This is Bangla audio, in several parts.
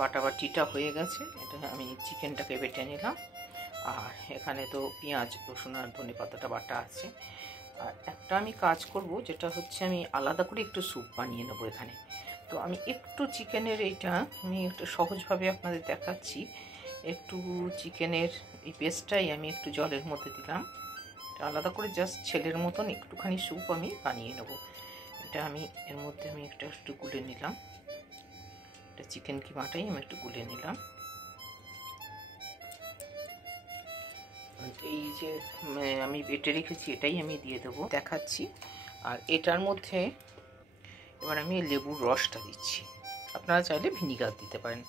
বাটাবাটিটা হয়ে গেছে। এটা আমি চিকেনটাকে বেটে নিলাম। আর এখানে তো পেঁয়াজ রসুন আর ধনে পাতাটা বাটা আছে। আর একটা আমি কাজ করব, যেটা হচ্ছে আমি আলাদা করে একটু স্যুপ বানিয়ে নেবো এখানে। তো আমি একটু চিকেনের এইটা আমি একটু সহজভাবে আপনাদের দেখাচ্ছি। একটু চিকেনের এই পেস্টটাই আমি একটু জলের মধ্যে দিলাম। এটা আলাদা করে জাস্ট ছেলের মতন একটুখানি স্যুপ আমি বানিয়ে নেব। এটা আমি এর মধ্যে আমি একটু গুলে নিলাম। এটা চিকেন কিমাটাই আমি একটু গুলে নিলাম। এই যে আমি বেটে রেখেছি এটাই আমি দিয়ে দেবো, দেখাচ্ছি। আর এটার মধ্যে এবার আমি লেবুর রসটা দিচ্ছি। আপনারা চাইলে ভিনিগার দিতে পারেন।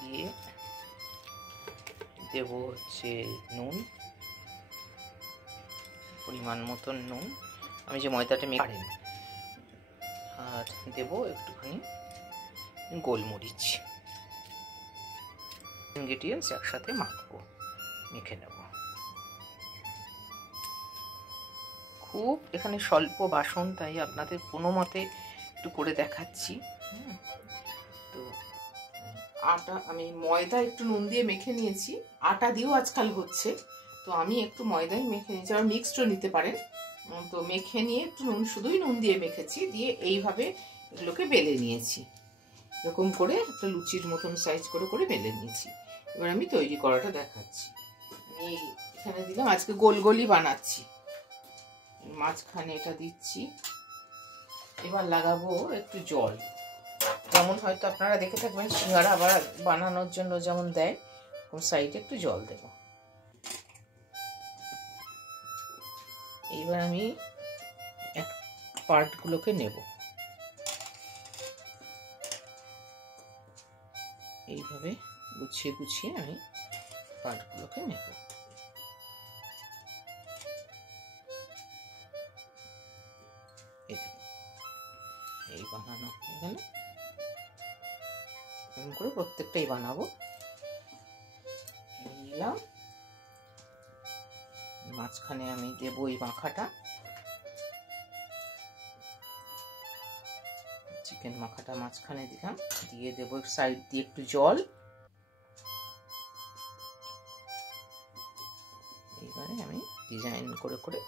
দিয়ে দেবো হচ্ছে নুন, পরিমাণ মতন নুন। আমি যে ময়দাটা মেখে, আর দেবো একটুখানি গোলমরিচ। ইনগ্রেডিয়েন্টস একসাথে মাখবো, মেখে নেব। খুব এখানে স্বল্প বাসন, তাই আপনাদের কোনো মতে একটু করে দেখাচ্ছি। তো আটা আমি ময়দা একটু নুন দিয়ে মেখে নিয়েছি। আটা দিয়েও আজকাল হচ্ছে, তো আমি একটু ময়দাই মেখে নিয়েছি। আর মিক্সডও নিতে পারেন। তো মেখে নিয়ে একটু শুধুই নুন দিয়ে মেখেছি, দিয়ে এইভাবে এগুলোকে বেলে নিয়েছি। এরকম করে একটা লুচির মতন সাইজ করে করে বেলে নিয়েছি। এবার আমি তৈরি করাটা দেখাচ্ছি। আমি এখানে দিলাম, আজকে গোল গোলই বানাচ্ছি। মাঝখানে এটা দিচ্ছি। এবার লাগাবো একটু জল, যেমন হয়তো আপনারা দেখে থাকবেন সিঙ্গারা আবার বানানোর জন্য যেমন দেয়, সাইডে একটু জল দেব। এইবার আমি এক পার্টগুলোকে নেব, এইভাবে গুছিয়ে গুছিয়ে আমি পার্টগুলোকে নেব। এই বানানো হয়ে গেল। এরকম করে প্রত্যেকটাই বানাবো। নিলাম, মাঝখানে আমি দেবো এই মাখাটা, চিকেন মাখাটা মাঝখানে দিলাম। দিয়ে দেবো সাইড দিয়ে একটু জল। এইবারে আমি ডিজাইন করে করে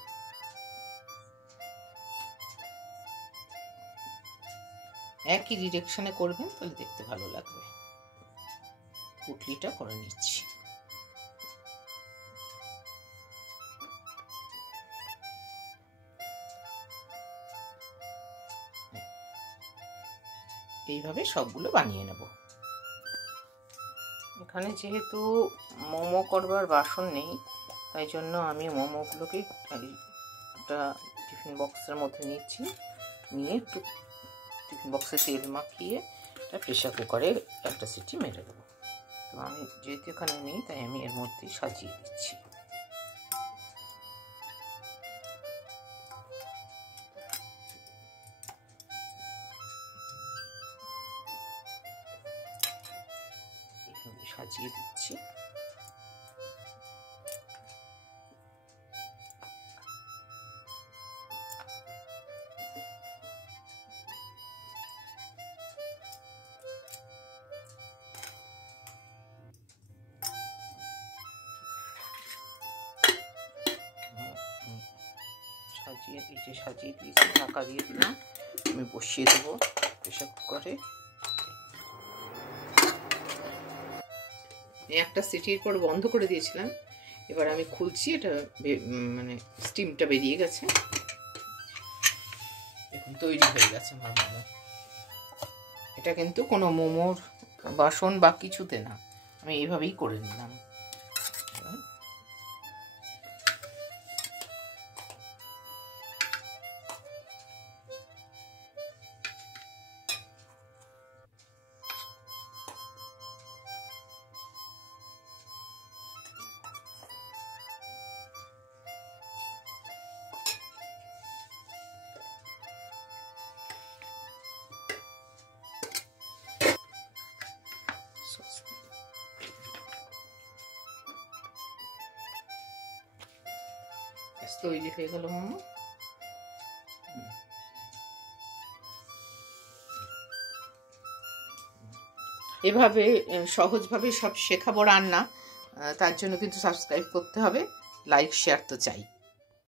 একই ডিরেকশনে করবেন, তাহলে দেখতে ভালো লাগবে। পুটলিটা করে নিচ্ছি। এইভাবে সবগুলো বানিয়ে নেব। এখানে যেহেতু মোমো করবার বাসন নেই, তাই জন্য আমি মোমোগুলোকে একটা টিফিন বক্সের মধ্যে নিচ্ছি। নিয়ে একটু টিফিন বক্সে তেল মাখিয়ে একটা প্রেশার কুকারে একটা সিটি মেরে দেবো। তো আমি যেহেতু এখানে নেই, তাই আমি এর মধ্যেই সাজিয়ে দিচ্ছি। এইভাবে সাজিয়ে দিচ্ছি। সাজিয়ে দিয়েছি, ঢাকা দিয়ে দিলাম। আমি বসিয়ে দেবো প্রেশার কুকারে। একটা সিটির পর বন্ধ করে দিয়েছিলাম। এবার আমি খুলছি, এটা মানে স্টিমটা বেরিয়ে গেছে। এখন তৈরি হয়ে গেছে আমার মোমো। এটা কিন্তু কোনো মোমোর বাসন বা কিছুতে না, আমি এইভাবেই করে নিলাম। তৈরি হয়ে গেল মোমো। এভাবে সহজভাবে সব শেখাবো রান্না, তার জন্য কিন্তু সাবস্ক্রাইব করতে হবে, লাইক শেয়ার তো চাই।